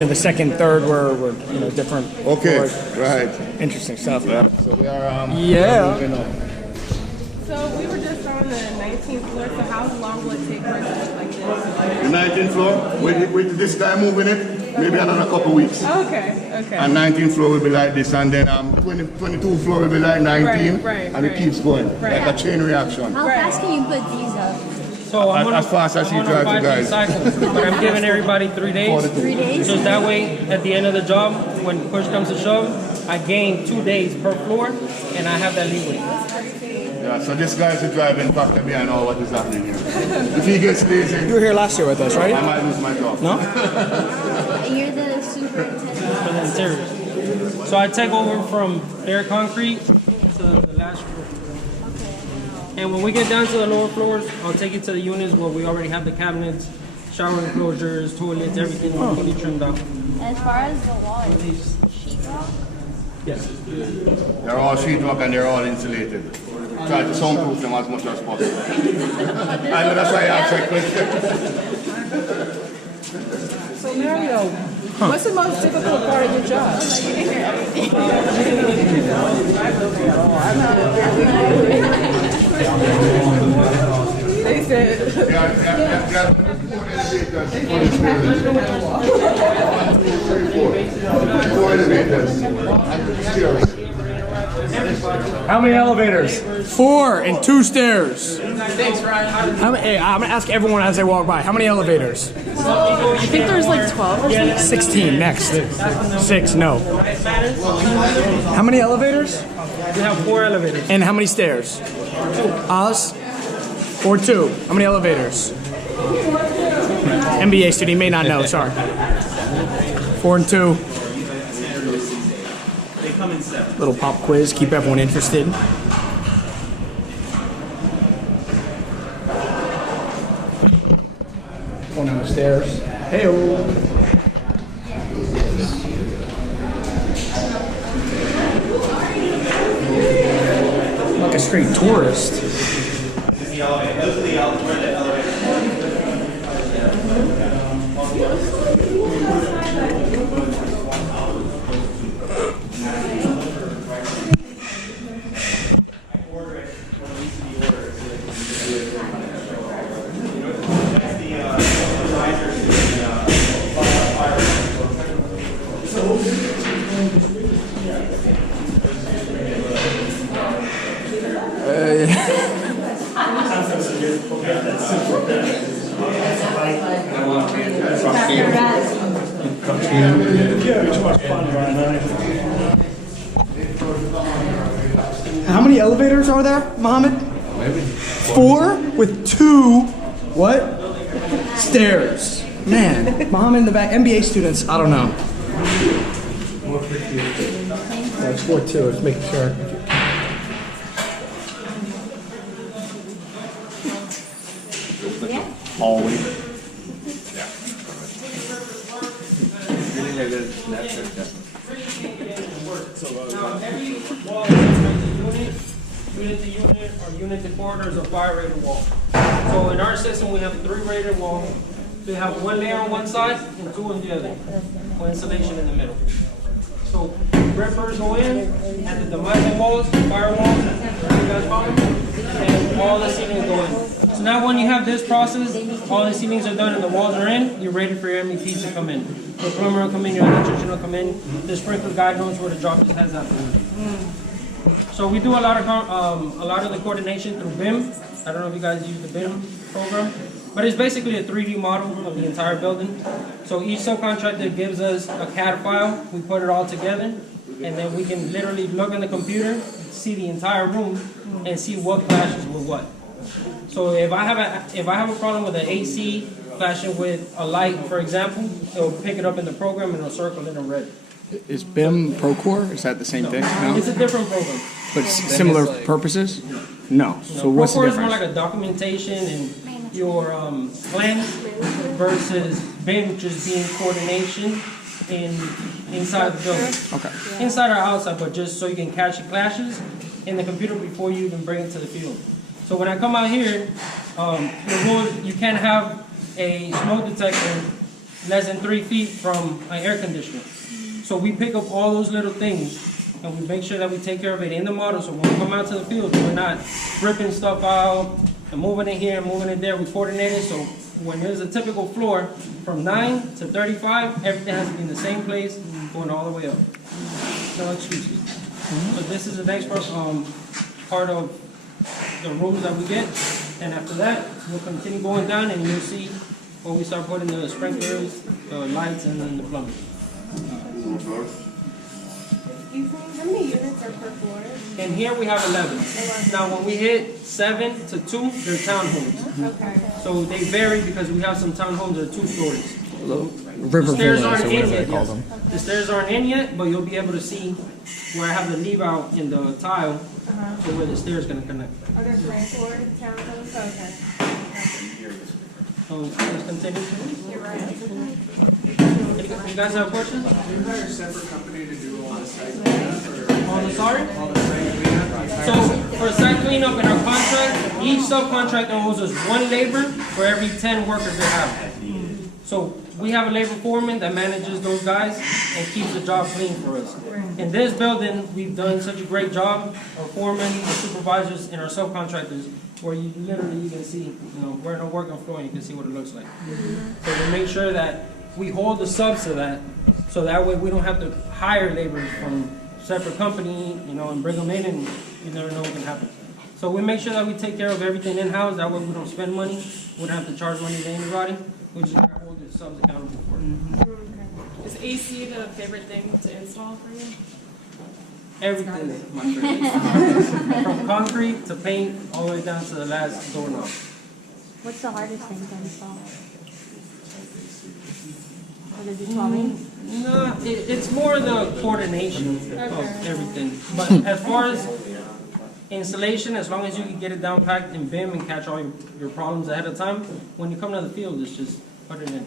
The second, third were different. Okay, floors. right. Interesting stuff. Yeah. So we are So we were just on the 19th floor, so how long will it take for it to look like this? the 19th floor. With this guy moving it, maybe another couple weeks. Okay, okay. And 19th floor will be like this, and then 22 floor will be like 19, and it keeps going like a chain reaction. How fast can you put these up? So I'm As fast as you drive, you guys. cycles, but I'm giving everybody 3 days. 3 days? Just that way, at the end of the job, when push comes to shove, I gain 2 days per floor, and I have that leeway. Yeah, so this guy is the driving factor behind all what is happening here. If he gets lazy, You were here last year with us, right? I might lose my job. No? You're the superintendent. For the interiors. So I take over from bare concrete to the last floor. And when we get down to the lower floors, I'll take it to the units where we already have the cabinets, shower enclosures, toilets, everything fully trimmed out. As far as the wall, is sheetrock? Yes. They're all sheetrock and they're all insulated. Try to soundproof them as much as possible. I know that's why I asked that question. So Mario, what's the most difficult part of your job? They said. Four elevators. And stairs. How many elevators? 4 and 2 stairs. Thanks, Ryan. Hey, I'm gonna ask everyone as they walk by. How many elevators? I think there's like 12 or something. 16 next. 6, no. How many elevators? We have 4 elevators. And how many stairs? Us? Or 2. How many elevators? MBA student, he may not know, sorry. 4 and 2. Little pop quiz, keep everyone interested. Going down the stairs. Hey-o. Like a straight tourist. How many elevators are there, Mohammed? 4 with 2, what? Stairs. Man, Mohammed in the back, MBA students, I don't know. It's 4 2, let's make sure. Hallway. Now, every wall unit to unit or unit to corridor is a 5-rated wall. So in our system, we have 3 rated walls. We have 1 layer on one side and 2 on the other, with insulation in the middle. So rippers go in, and the demising walls, firewalls, you guys follow? And all the ceilings go in. So now when you have this process, all the ceilings are done and the walls are in, you're ready for your MEPs to come in. The plumber will come in, your electrician will come in, the sprinkler guy knows where to drop his heads afterwards. So we do a lot of the coordination through BIM. I don't know if you guys use the BIM program, but it's basically a 3D model of the entire building. So each subcontractor gives us a CAD file, we put it all together, and then we can literally look in the computer, see the entire room, and see what clashes with what. So if I have a problem with an AC clashing with a light, for example, it'll pick it up in the program and it'll circle it in red. Is BIM Procore? Is that the same thing? No? It's a different program. But similar purposes? No. So what's the Procore difference? is more like a documentation and your plan versus BIM just being coordination inside the building. Okay. Inside or outside, but just so you can catch the clashes in the computer before you even bring it to the field. So when I come out here, the rules, you can't have a smoke detector less than 3 feet from an air conditioner. So we pick up all those little things and we make sure that we take care of it in the model. So when we come out to the field, we're not ripping stuff out and moving it here and moving it there. We coordinate it. So when there's a typical floor from 9 to 35, everything has to be in the same place, going all the way up. No excuses. So this is the next part of the rooms that we get. And after that, we'll continue going down and you'll see when we start putting the sprinklers, the lights, and then the plumbing. Excuse me, how many units are per floor? And here we have 11. Now when we hit 7 to 2, they're townhomes. Okay. So they vary because we have some townhomes that are 2 stories. River The stairs villas aren't or in whatever yet. they call them. The stairs aren't in yet, but you'll be able to see where I have the leave out in the tile, so where the stairs gonna connect. Are there 3 floor townhomes? Okay. So let's continue. You're right. You guys have questions? Do you hire a separate company to do all the site On the sorry? all the site cleanup? So for site cleanup in our contract, each subcontractor owes us 1 labor for every 10 workers they have. So we have a labor foreman that manages those guys and keeps the job clean for us. In this building, we've done such a great job, our foremen, our supervisors, and our subcontractors, where you can see, we're in a working floor and you can see what it looks like. So we make sure that we hold the subs to that, so that way we don't have to hire labor from separate company, and bring them in and you never know what can happen. So we make sure that we take care of everything in-house, that way we don't spend money, we don't have to charge money to anybody, we just gotta hold the subs accountable for it. Is AC the favorite thing to install for you? Everything is my favorite. From concrete to paint, all the way down to the last doorknob. What's the hardest thing to install? Would it be plumbing? No, it's more the coordination of everything. But as far as installation, as long as you can get it down packed in BIM and catch all your problems ahead of time, when you come to the field, it's just put it in.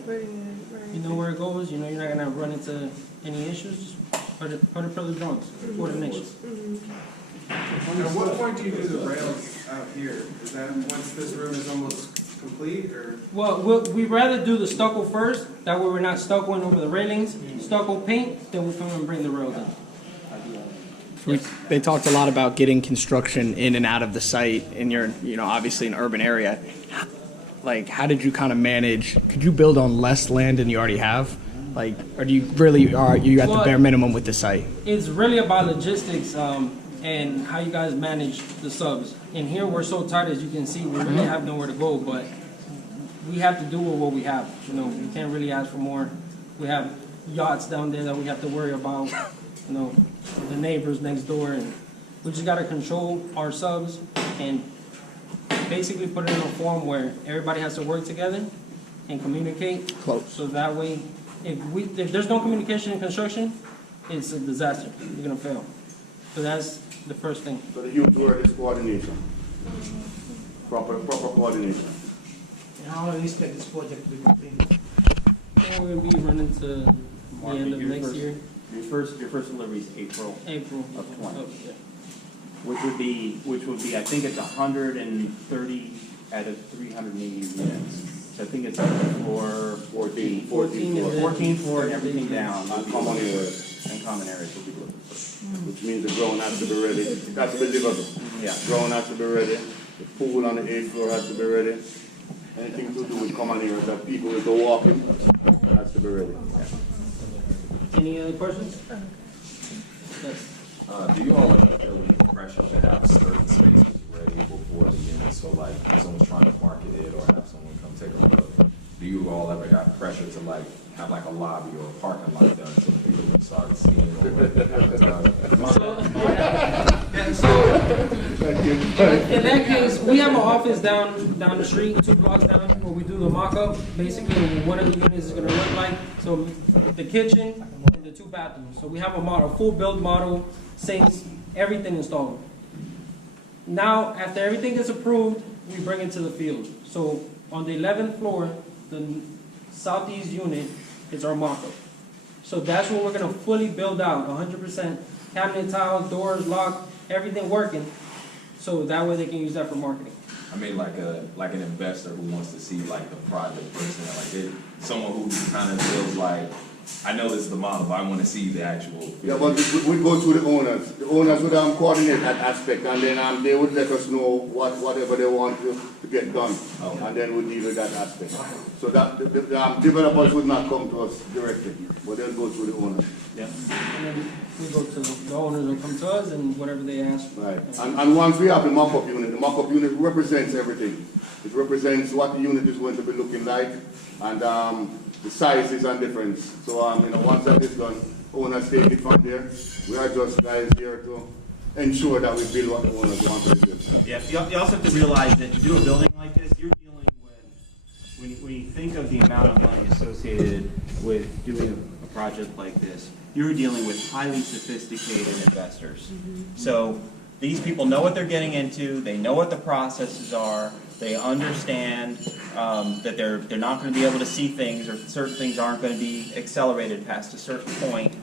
You know where it goes, you're not gonna run into any issues, just put it per the drawings, coordination. At what point do you do the rails out here? Is that once this room is almost complete, or? Well, we'd rather do the stucco first, that way we're not stuccoing over the railings, stucco paint, then we come and bring the rails in. They talked a lot about getting construction in and out of the site in your, obviously an urban area. Like, how did you kind of manage? Could you build on less land than you already have? Like, or do you really are you at the bare minimum with the site? It's really about logistics and how you guys manage the subs. And here we're so tight, as you can see, we really have nowhere to go, but we have to do with what we have. We can't really ask for more. We have yachts down there that we have to worry about. The neighbors next door, and we just got to control our subs and basically put it in a form where everybody has to work together and communicate. Close. So that way, if there's no communication in construction, it's a disaster. You're gonna fail. So that's the first thing. So the huge word is coordination. Proper coordination. And how long do you expect this project to be completed? And we're gonna be running to the end of next year. Your first delivery is April April of 20, yeah. which would be I think it's 130 out of 380 units. So I think it's floor 14 floor and everything down. Common areas. And common areas will be looking for. Which means the ground has to be ready. It has to be livable. Yeah. Ground has to be ready. The pool on the 8th floor has to be ready. Anything to do with common areas that people will go walking has to be ready. Any other questions? Yes. Do you all ever feel any pressure to have certain spaces ready before the unit? So like if someone's trying to market it or have someone come take a look, do you all ever have pressure to like have like a lobby or a parking lot done so people can start seeing it In that case, we have an office down the street, 2 blocks down, where we do the mock-up, basically what one of the units is gonna look like. So the kitchen and the 2 bathrooms. So we have a model, full build model, sinks, everything installed. Now, after everything is approved, we bring it to the field. So on the 11th floor, the southeast unit is our mock-up. So that's what we're gonna fully build out, 100%, cabinet tiles, doors, lock, everything working. So that way they can use that for marketing. I mean, like an investor who wants to see like the project person, like someone who kind of feels like, I know this is the model, but I want to see the actual. Yeah, but we go through the owners. The owners would coordinate that aspect, and then they would let us know whatever they want to get done, and then we deal with that aspect. So that the developers would not come to us directly, but they'll go through the owners. Yeah. And then we go to the owners and come to us and whatever they ask. Right. And once we have the mock-up unit, the mock-up unit represents everything. It represents what the unit is going to be looking like, and the sizes and difference. So once that is done, owners take it from there. We are just guys here to ensure that we build what the owners want to do. Yeah, you also have to realize that to do a building like this, you're dealing with, when you think of the amount of money associated with doing a project like this, you're dealing with highly sophisticated investors. So these people know what they're getting into, they know what the processes are, they understand that they're not going to be able to see things, or certain things aren't going to be accelerated past a certain point.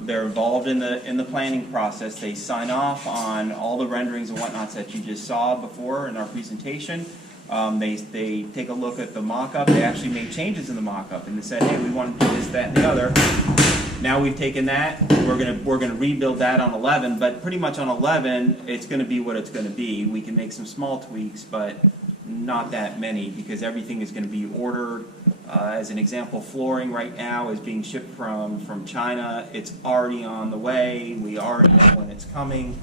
They're involved in the planning process. They sign off on all the renderings and whatnots that you just saw before in our presentation. They take a look at the mock-up. They actually made changes in the mock-up and they said, hey, we want to do this, that, and the other. Now we've taken that, we're gonna rebuild that on 11, but pretty much on 11, it's gonna be what it's gonna be. We can make some small tweaks, but not that many, because everything is gonna be ordered. As an example, flooring right now is being shipped from China. It's already on the way. We already know when it's coming.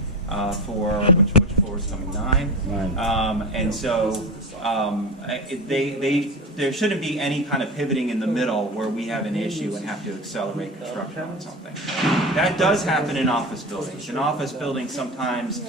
For which floor is coming? 9. And so there shouldn't be any kind of pivoting in the middle where we have an issue and have to accelerate construction on something. That does happen in office buildings. In office buildings, sometimes